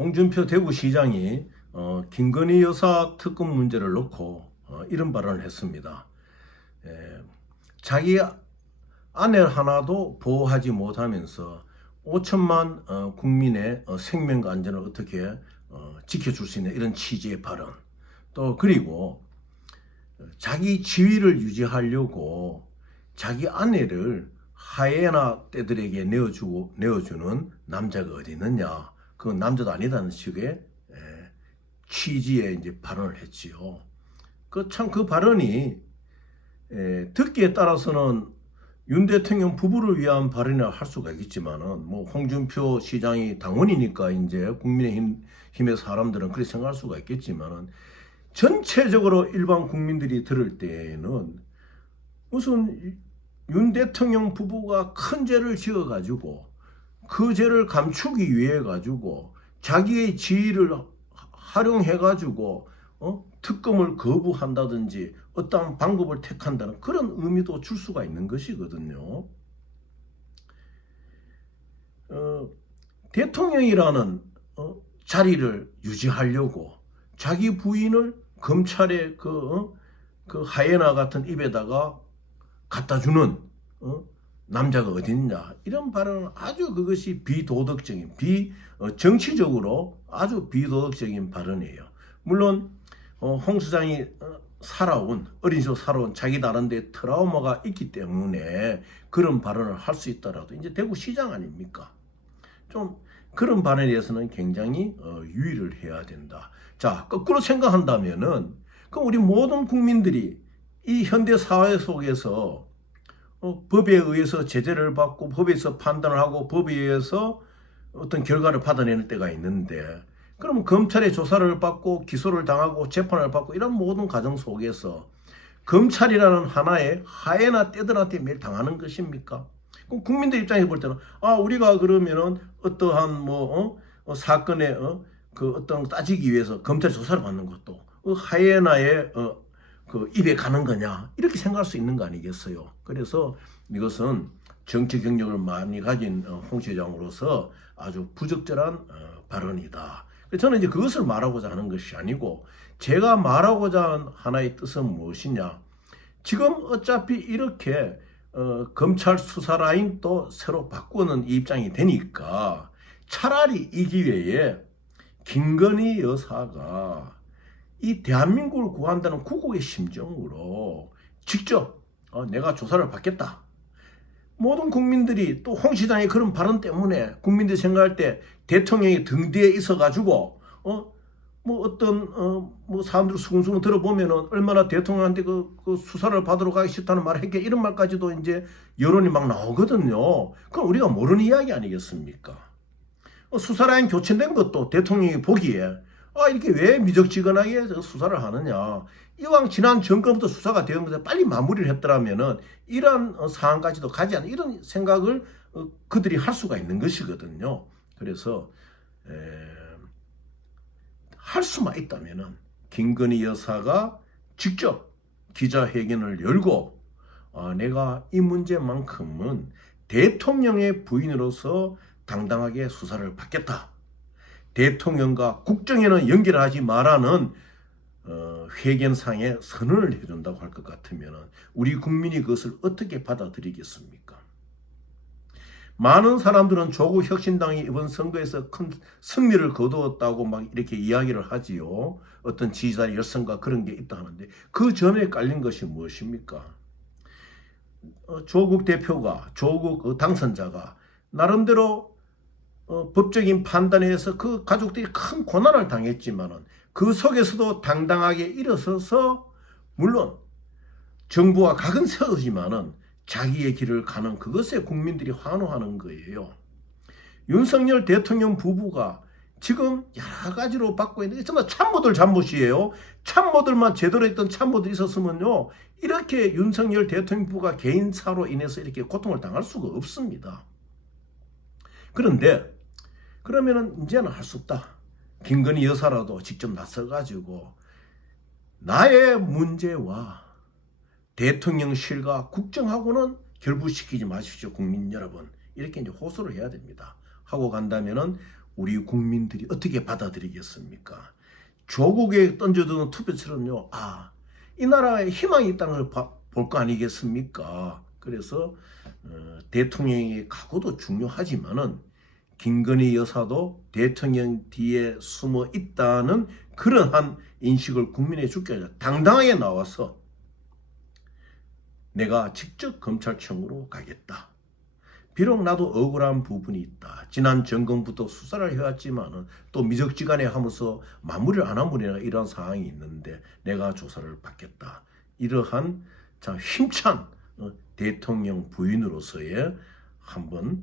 홍준표 대구시장이 김건희 여사 특검 문제를 놓고 이런 발언을 했습니다. 자기 아내 하나도 보호하지 못하면서 5천만 국민의 생명과 안전을 어떻게 지켜줄 수 있는 이런 취지의 발언. 또 그리고 자기 지위를 유지하려고 자기 아내를 하이에나 떼들에게 내어주는 남자가 어디 있느냐. 그건 남자도 아니다는 식의 취지의 이제 발언을 했지요. 그 발언이 듣기에 따라서는 윤 대통령 부부를 위한 발언이라 할 수가 있겠지만은 뭐 홍준표 시장이 당원이니까 이제 국민의힘의 사람들은 그렇게 생각할 수가 있겠지만은 전체적으로 일반 국민들이 들을 때에는 무슨 윤 대통령 부부가 큰 죄를 지어 가지고 그 죄를 감추기 위해 가지고 자기의 지위를 활용해 가지고 특검을 거부한다든지 어떠한 방법을 택한다는 그런 의미도 줄 수가 있는 것이거든요. 대통령이라는 자리를 유지하려고 자기 부인을 검찰의 그 하이에나 같은 입에다가 갖다 주는 남자가 어딨냐, 이런 발언은 아주 그것이 비도덕적인 정치적으로 아주 비도덕적인 발언이에요. 물론 홍 수장이 어린 시절 살아온 자기 나름대로 트라우마가 있기 때문에 그런 발언을 할 수 있더라도 이제 대구시장 아닙니까? 좀 그런 발언에 대해서는 굉장히 유의를 해야 된다. 자, 거꾸로 생각한다면은 그럼 우리 모든 국민들이 이 현대 사회 속에서 법에 의해서 제재를 받고 법에서 판단을 하고 법에 의해서 어떤 결과를 받아내는 때가 있는데, 그러면 검찰의 조사를 받고 기소를 당하고 재판을 받고 이런 모든 과정 속에서 검찰이라는 하나의 하이에나 떼들한테 매일 당하는 것입니까? 그럼 국민들 입장에서 볼 때는 우리가 그러면은 어떠한 사건의 그 어떤 따지기 위해서 검찰 조사를 받는 것도 하이에나의 그 입에 가는 거냐, 이렇게 생각할 수 있는 거 아니겠어요? 그래서 이것은 정치 경력을 많이 가진 홍 시장으로서 아주 부적절한 발언이다. 저는 이제 그것을 말하고자 하는 것이 아니고, 제가 말하고자 하는 하나의 뜻은 무엇이냐. 지금 어차피 이렇게 검찰 수사 라인도 새로 바꾸는 입장이 되니까 차라리 이 기회에 김건희 여사가 이 대한민국을 구한다는 국국의 심정으로 직접 내가 조사를 받겠다. 모든 국민들이 또 홍 시장의 그런 발언 때문에 국민들이 생각할 때 대통령이 등 뒤에 있어가지고 뭐 사람들 수근수근 들어보면은 얼마나 대통령한테 그 수사를 받으러 가기 싫다는 말을 했게, 이런 말까지도 이제 여론이 막 나오거든요. 그럼 우리가 모르는 이야기 아니겠습니까? 수사 라인 교체된 것도 대통령이 보기에 이렇게 왜 미적지근하게 수사를 하느냐. 이왕 지난 정권부터 수사가 되는 것에 빨리 마무리를 했더라면은 이런 사안까지도 가지 않는 이런 생각을 그들이 할 수가 있는 것이거든요. 그래서 할 수만 있다면은 김건희 여사가 직접 기자회견을 열고 내가 이 문제만큼은 대통령의 부인으로서 당당하게 수사를 받겠다. 대통령과 국정에는 연결하지 말라는 회견상에 선언을 해준다고 할 것 같으면 우리 국민이 그것을 어떻게 받아들이겠습니까? 많은 사람들은 조국 혁신당이 이번 선거에서 큰 승리를 거두었다고 막 이렇게 이야기를 하지요. 어떤 지지자 열성과 그런 게 있다 하는데, 그 전에 깔린 것이 무엇입니까? 조국 대표가, 조국 당선자가 나름대로 법적인 판단에 의해서 그 가족들이 큰 고난을 당했지만은 그 속에서도 당당하게 일어서서, 물론 정부와 각은 세우지만은 자기의 길을 가는 그것에 국민들이 환호하는 거예요. 윤석열 대통령 부부가 지금 여러 가지로 받고 있는 게 정말 참모들 잘못이에요. 참모들만 제대로 했던 참모들이 있었으면요, 이렇게 윤석열 대통령 부부가 개인사로 인해서 이렇게 고통을 당할 수가 없습니다. 그런데 그러면은 이제는 할 수 없다. 김건희 여사라도 직접 나서가지고 나의 문제와 대통령실과 국정하고는 결부시키지 마십시오, 국민 여러분. 이렇게 이제 호소를 해야 됩니다. 하고 간다면은 우리 국민들이 어떻게 받아들이겠습니까? 조국에 던져두는 투표처럼요. 아, 이 나라에 희망이 있다는 걸 볼 거 아니겠습니까? 그래서 대통령의 각오도 중요하지만은 김건희 여사도 대통령 뒤에 숨어 있다는 그러한 인식을 국민에 주기 위해서 당당하게 나와서 내가 직접 검찰청으로 가겠다. 비록 나도 억울한 부분이 있다. 지난 정권부터 수사를 해왔지만은 또 미적지간에 하면서 마무리를 안 한 분이나 이런 상황이 있는데 내가 조사를 받겠다. 이러한 참 힘찬 대통령 부인으로서의 한번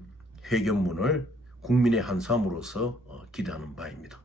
회견문을 국민의 한 사람으로서 기대하는 바입니다.